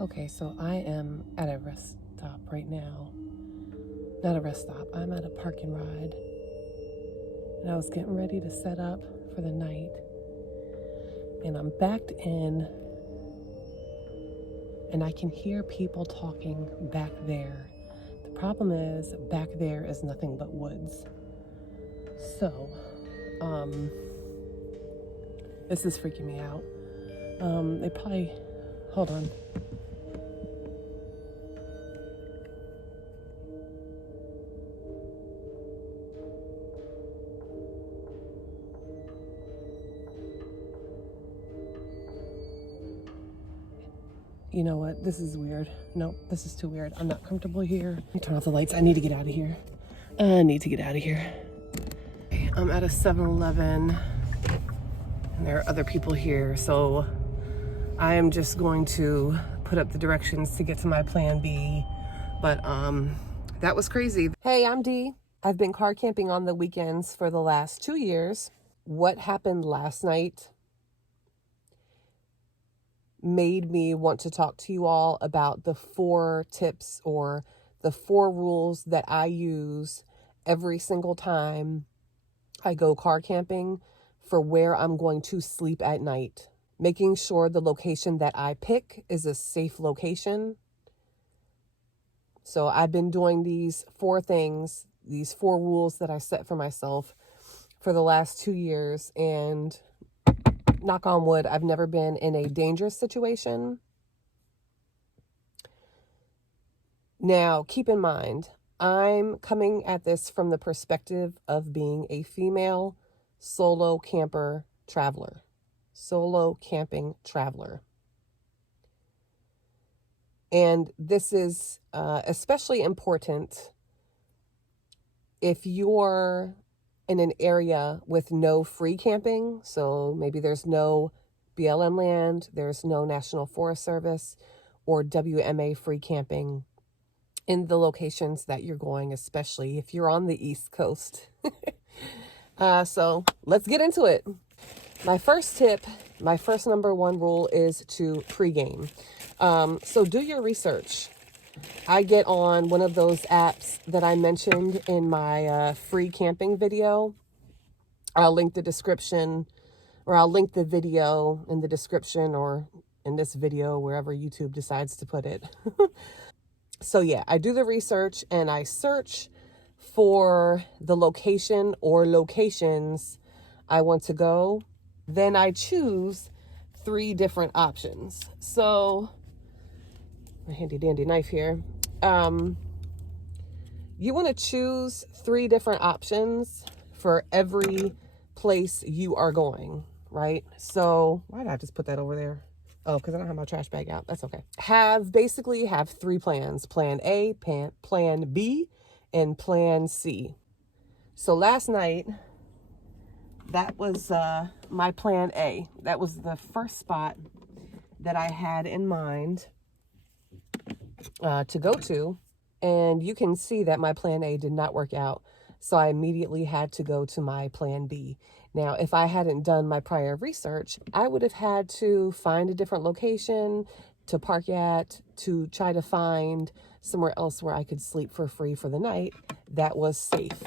Okay, so I am at a rest stop right now. Not a rest stop, I'm at a park and ride. And I was getting ready to set up for the night. And I'm backed in, and I can hear people talking back there. The problem is, back there is nothing but woods. So, this is freaking me out. They probably, hold on. You know what? This is weird. Nope, this is too weird. I'm not comfortable here. Turn off the lights. I need to get out of here. I need to get out of here. I'm at a 7-Eleven, and there are other people here, so I am just going to put up the directions to get to my plan B. But that was crazy. Hey, I'm Dee. I've been car camping on the weekends for the last 2 years. What happened last night made me want to talk to you all about the 4 tips or the 4 rules that I use every single time I go car camping for where I'm going to sleep at night. Making sure the location that I pick is a safe location. So I've been doing these 4 things, these 4 rules that I set for myself for the last 2 years, and knock on wood, I've never been in a dangerous situation. Now, keep in mind, I'm coming at this from the perspective of being a female solo camper traveler, solo camping traveler. And this is especially important if you're in an area with no free camping. So maybe there's no BLM land, there's no National Forest Service or WMA free camping in the locations that you're going, especially if you're on the East Coast. So let's get into it. My first tip, my first number 1 rule is to pregame. So do your research. I get on one of those apps that I mentioned in my free camping video. I'll link the description, or I'll link the video in the description or in this video, wherever YouTube decides to put it. So yeah, I do the research and I search for the location or locations I want to go. Then I choose 3 different options. So, my handy dandy knife here. You want to choose 3 different options for every place you are going, right? So, why did I just put that over there? Oh, because I don't have my trash bag out. That's okay. Have 3 plans: plan A, plan B, and plan C. So last night, that was my plan A. That was the first spot that I had in mind to go to. And you can see that my plan A did not work out. So I immediately had to go to my plan B. Now, if I hadn't done my prior research, I would have had to find a different location to park at, to try to find somewhere else where I could sleep for free for the night that was safe.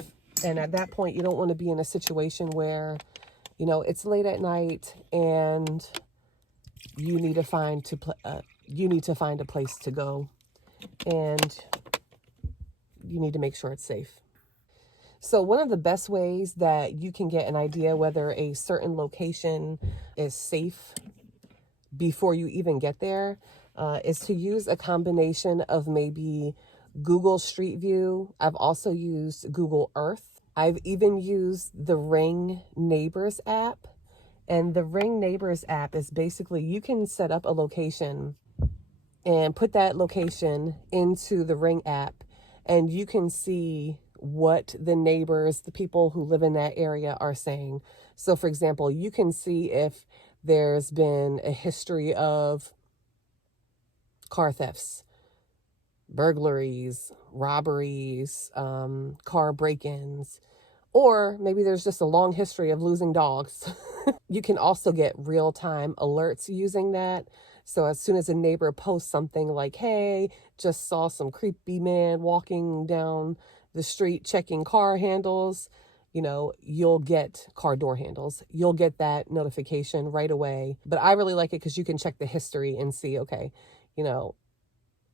And at that point, you don't want to be in a situation where, it's late at night and you need to find a place to go, and you need to make sure it's safe. So one of the best ways that you can get an idea whether a certain location is safe before you even get there is to use a combination of maybe Google Street View. I've also used Google Earth. I've even used the Ring Neighbors app. And the Ring Neighbors app is basically, you can set up a location and put that location into the Ring app, and you can see what the neighbors, the people who live in that area, are saying. So for example, you can see if there's been a history of car thefts, burglaries, robberies, car break-ins, Or maybe there's just a long history of losing dogs. You can also get real-time alerts using that. So as soon as a neighbor posts something like, hey, just saw some creepy man walking down the street checking car handles, you'll get car door handles. You'll get that notification right away. But I really like it because you can check the history and see, okay,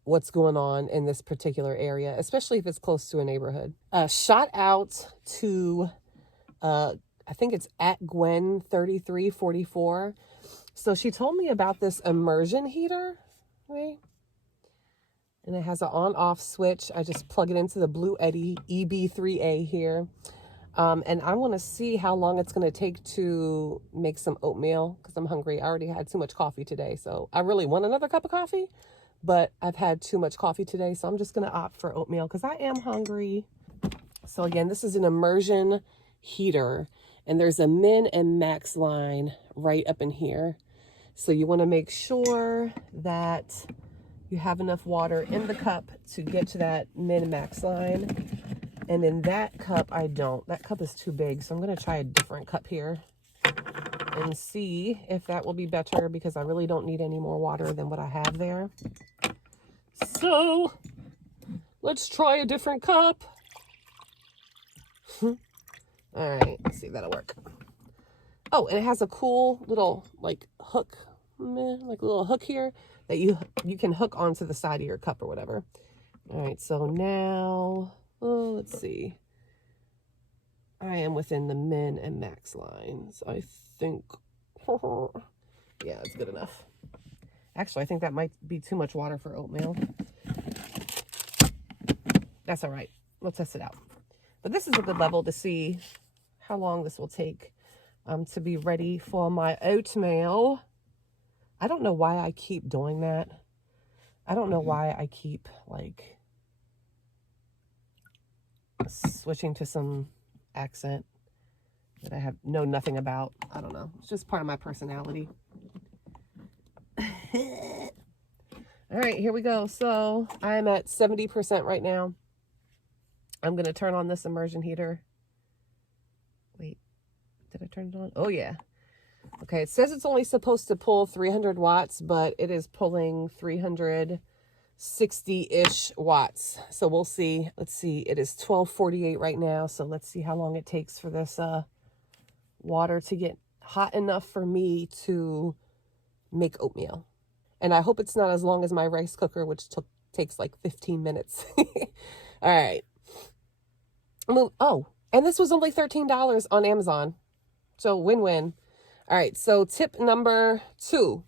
what's going on in this particular area, especially if it's close to a neighborhood. Shout out to, I think it's at Gwen3344. So she told me about this immersion heater, right? And it has an on-off switch. I just plug it into the Blue Eddy EB3A here. And I want to see how long it's going to take to make some oatmeal because I'm hungry. I already had too much coffee today. So I really want another cup of coffee, but I've had too much coffee today. So I'm just going to opt for oatmeal because I am hungry. So again, this is an immersion heater and there's a min and max line right up in here. So you want to make sure that you have enough water in the cup to get to that min and max line. And in that cup, I don't. That cup is too big, so I'm going to try a different cup here and see if that will be better because I really don't need any more water than what I have there. So let's try a different cup. All right, let's see if that'll work. Oh, and it has a cool little hook, like a little hook here that you can hook onto the side of your cup or whatever. All right, so now, let's see. I am within the min and max lines, I think. Yeah, it's good enough. Actually, I think that might be too much water for oatmeal. That's all right. We'll test it out. But this is a good level to see how long this will take to be ready for my oatmeal. I don't know why I keep doing that. I don't know why I keep switching to some accent that I know nothing about. I don't know. It's just part of my personality. All right, here we go. So I'm at 70% right now. I'm going to turn on this immersion heater. Wait, did I turn it on? Oh, yeah. Okay, it says it's only supposed to pull 300 watts, but it is pulling 360-ish watts. So we'll see. Let's see. It is 12:48 right now, so let's see how long it takes for this water to get hot enough for me to make oatmeal. And I hope it's not as long as my rice cooker, which takes like 15 minutes. All right. Oh, and this was only $13 on Amazon. So win-win. All right, so tip number 2,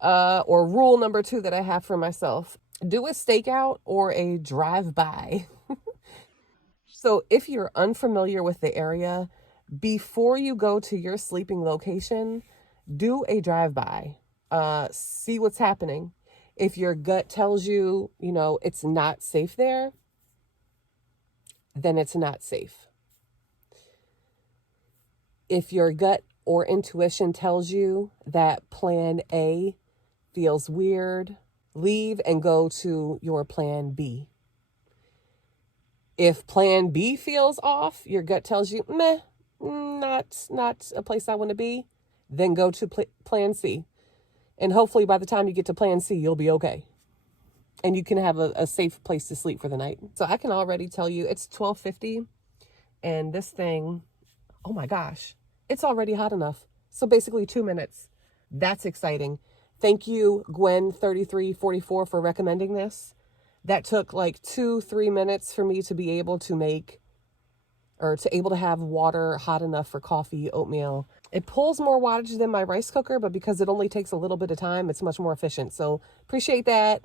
or rule number 2 that I have for myself. Do a stakeout or a drive-by. So if you're unfamiliar with the area, before you go to your sleeping location, do a drive-by. See what's happening. If your gut tells you, it's not safe there, then it's not safe. If your gut or intuition tells you that plan A feels weird, leave and go to your plan B. If plan B feels off, your gut tells you, meh, not a place I want to be, then go to plan C. And hopefully by the time you get to plan C, you'll be okay. And you can have a safe place to sleep for the night. So I can already tell you it's 12:50 and this thing, oh my gosh, it's already hot enough. So basically 2 minutes. That's exciting. Thank you, Gwen3344, for recommending this. That took like 2-3 minutes for me to be able to make, or to able to have water hot enough for coffee, oatmeal. It pulls more wattage than my rice cooker, but because it only takes a little bit of time, it's much more efficient. So appreciate that.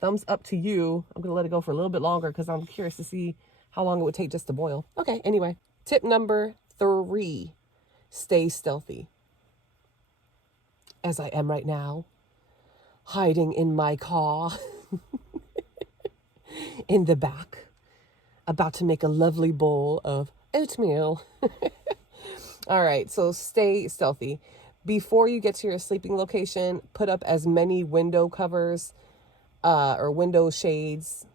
Thumbs up to you. I'm going to let it go for a little bit longer because I'm curious to see how long it would take just to boil. Okay, anyway. Tip number 3, stay stealthy. As I am right now, hiding in my car in the back, about to make a lovely bowl of oatmeal. All right, so stay stealthy. Before you get to your sleeping location, put up as many window covers or window shades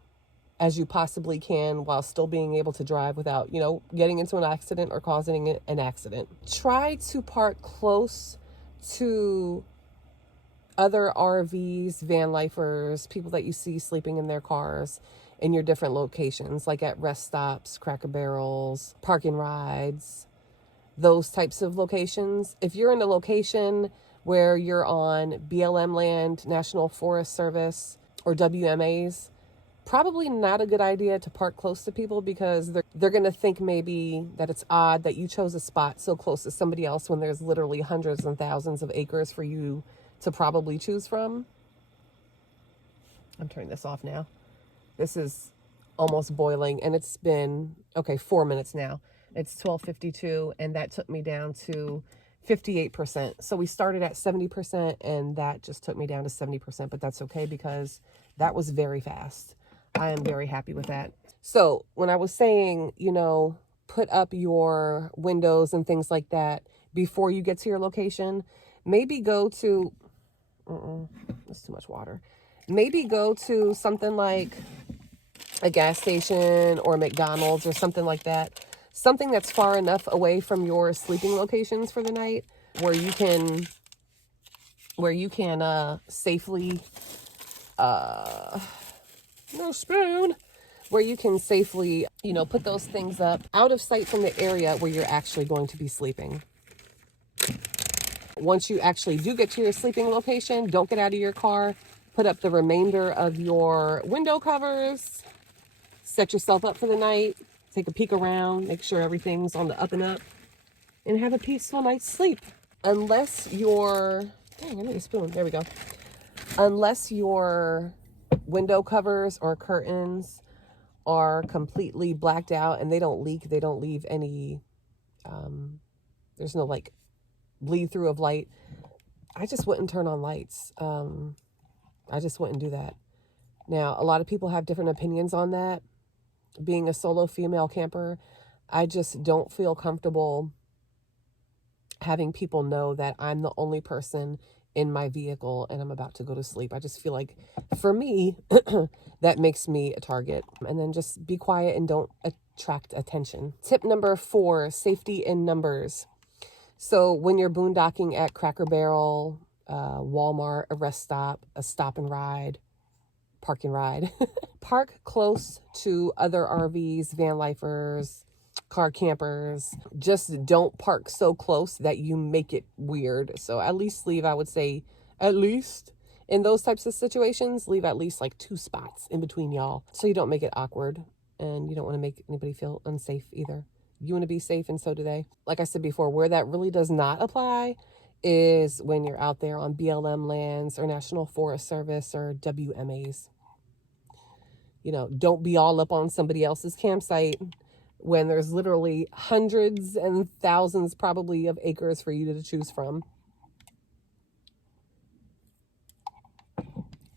as you possibly can while still being able to drive without, getting into an accident or causing an accident. Try to park close to other RVs, van lifers, people that you see sleeping in their cars in your different locations, like at rest stops, Cracker Barrels, parking rides, those types of locations. If you're in a location where you're on BLM land, National Forest Service, or WMAs, probably not a good idea to park close to people, because they're going to think maybe that it's odd that you chose a spot so close to somebody else when there's literally hundreds and thousands of acres for you to probably choose from. I'm turning this off now. This is almost boiling, and it's been, 4 minutes now. It's 12:52, and that took me down to 58%. So we started at 70%, and that just took me down to 70%, but that's okay because that was very fast. I am very happy with that. So when I was saying, put up your windows and things like that before you get to your location, maybe go to, that's too much water. Maybe go to something like a gas station or McDonald's or something like that. Something that's far enough away from your sleeping locations for the night where you can safely, no spoon, where you can safely, put those things up out of sight from the area where you're actually going to be sleeping. Once you actually do get to your sleeping location, don't get out of your car. Put up the remainder of your window covers. Set yourself up for the night. Take a peek around. Make sure everything's on the up and up. And have a peaceful night's sleep. Unless your... Dang, I need a spoon. There we go. Unless your window covers or curtains are completely blacked out and they don't leak. They don't leave any... there's no, bleed through of light. I just wouldn't turn on lights. I just wouldn't do that. Now, a lot of people have different opinions on that. Being a solo female camper, I just don't feel comfortable having people know that I'm the only person in my vehicle and I'm about to go to sleep. I just feel like, for me, that makes me a target. And then just be quiet and don't attract attention. Tip number 4, safety in numbers. So when you're boondocking at Cracker Barrel, Walmart, a rest stop, a stop and ride, parking ride, park close to other RVs, van lifers, car campers. Just don't park so close that you make it weird. So at least leave, I would say, in those types of situations, leave at least 2 spots in between y'all so you don't make it awkward, and you don't want to make anybody feel unsafe either. You want to be safe, and so do they. Like I said before, where that really does not apply is when you're out there on BLM lands or National Forest Service or WMAs. Don't be all up on somebody else's campsite when there's literally hundreds and thousands probably of acres for you to choose from.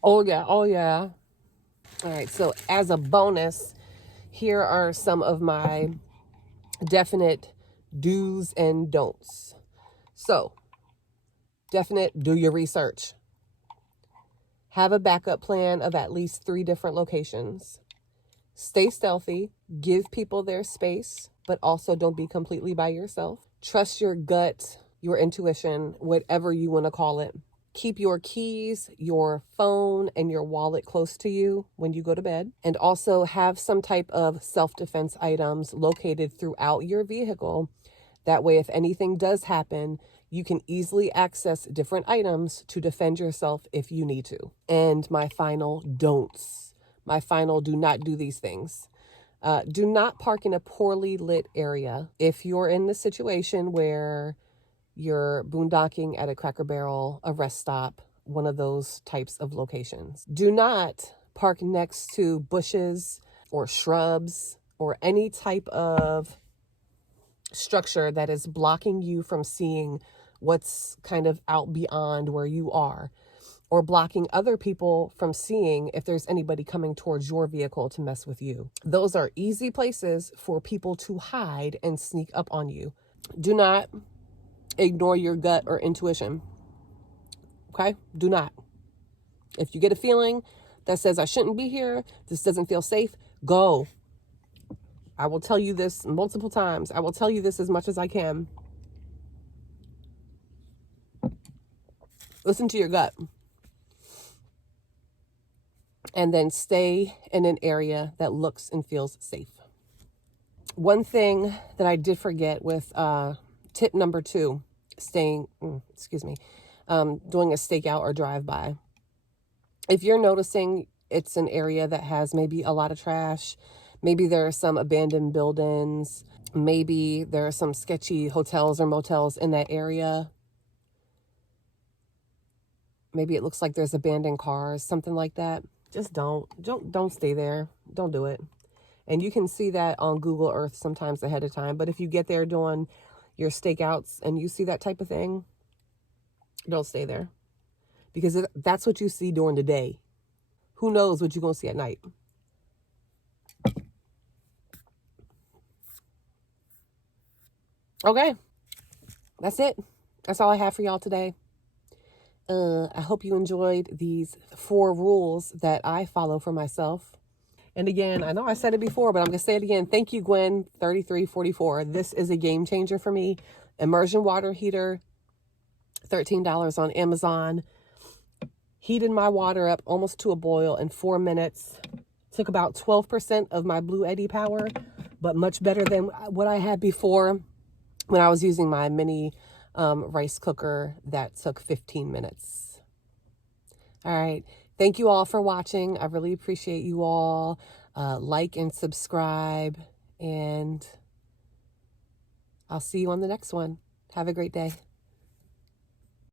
Oh yeah. All right, so as a bonus, here are some of my definite do's and don'ts. So, definite, do your research. Have a backup plan of at least 3 different locations. Stay stealthy. Give people their space, but also don't be completely by yourself. Trust your gut, your intuition, whatever you want to call it. Keep your keys, your phone, and your wallet close to you when you go to bed. And also have some type of self-defense items located throughout your vehicle. That way, if anything does happen, you can easily access different items to defend yourself if you need to. And my final don'ts. My final do not do these things. Do not park in a poorly lit area. If you're in the situation where you're boondocking at a Cracker Barrel, a rest stop, one of those types of locations. Do not park next to bushes or shrubs or any type of structure that is blocking you from seeing what's kind of out beyond where you are, or blocking other people from seeing if there's anybody coming towards your vehicle to mess with you. Those are easy places for people to hide and sneak up on you. Do not ignore your gut or intuition. Okay? Do not. If you get a feeling that says I shouldn't be here, this doesn't feel safe, Go. I will tell you this multiple times. I will tell you this as much as I can. Listen to your gut. And then stay in an area that looks and feels safe. One thing that I did forget with tip number 2, doing a stakeout or drive-by. If you're noticing it's an area that has maybe a lot of trash, maybe there are some abandoned buildings, maybe there are some sketchy hotels or motels in that area, maybe it looks like there's abandoned cars, something like that, just don't stay there. Don't do it. And you can see that on Google Earth sometimes ahead of time. But if you get there doing your stakeouts and you see that type of thing, don't stay there. Because that's what you see during the day. Who knows what you're going to see at night? Okay. That's it. That's all I have for y'all today. I hope you enjoyed these 4 rules that I follow for myself. And again, I know I said it before, but I'm going to say it again. Thank you, Gwen3344. This is a game changer for me. Immersion water heater, $13 on Amazon. Heated my water up almost to a boil in 4 minutes. Took about 12% of my Blue Eddy power, but much better than what I had before when I was using my mini rice cooker that took 15 minutes. All right. Thank you all for watching. I really appreciate you all. Like and subscribe, and I'll see you on the next one. Have a great day.